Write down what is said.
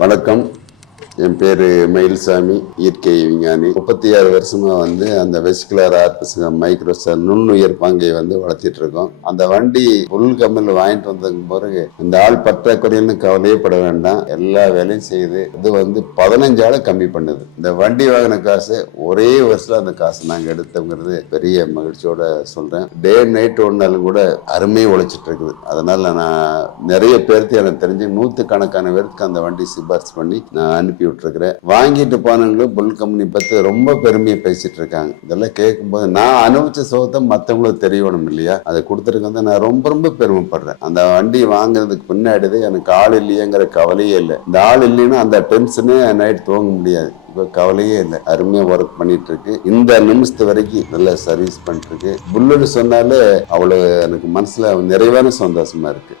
வணக்கம். என் பேர் மயில்சாமி, இயற்கை விஞ்ஞானி. 36 வருஷமா அந்த வெசிகுலர் ஆர்டிசம் மைக்ரோசார் நுண்ணுயிர் பாங்கை வளர்த்திட்டு இருக்கோம். அந்த வண்டி புல் கம்மில் வாங்கிட்டு வந்ததுக்கு பிறகு இந்த ஆள் பற்றாக்குறைன்னு கவலையே பட வேண்டாம், எல்லா வேலையும் செய்யுது. இது 15 ஆளை கம்மி பண்ணுது. இந்த வண்டி வாங்கின காசு ஒரே வருஷத்துல அந்த காசு நாங்கள் எடுத்தோங்கிறது பெரிய மகிழ்ச்சியோட சொல்றேன். டே நைட் ஒன்னாலும் கூட அருமையை உழைச்சிட்டு இருக்குது. அதனால நான் நிறைய பேருக்கு எனக்கு தெரிஞ்சு 100கணக்கான பேருக்கு அந்த வண்டி சிபாரிசு பண்ணி நான் அனுப்பி விட்டுருக்கிறேன். வாங்கிட்டு போனவங்களும் புல் கம்பெனி பத்தி ரொம்ப பெருமையை பேசிட்டு இருக்காங்க. இதெல்லாம் கேட்கும்போது நான் அனுபவிச்ச சோகத்தை மற்றவங்களுக்கு தெரியணும் இல்லையா, அதை கொடுத்துருக்கு நான் ரொம்ப ரொம்ப பெருமைப்படுறேன். அந்த வண்டி வாங்குறதுக்கு பின்னாடி எனக்கு ஆள் இல்லையேங்கிற கவலையே இல்லை. இந்த ஆள் இல்லைன்னா அந்த டென்ஷனே நைட் தூங்க முடியாது. இப்போ கவலையே இல்லை, அருமையா ஒர்க் பண்ணிட்டு இருக்கு. இந்த நிமிஷத்து வரைக்கும் நல்லா சர்வீஸ் பண்ணிட்டு இருக்கு. புல்லுன்னு சொன்னாலே அவ்வளவு எனக்கு மனசுல நிறைவான சந்தோஷமா இருக்கு.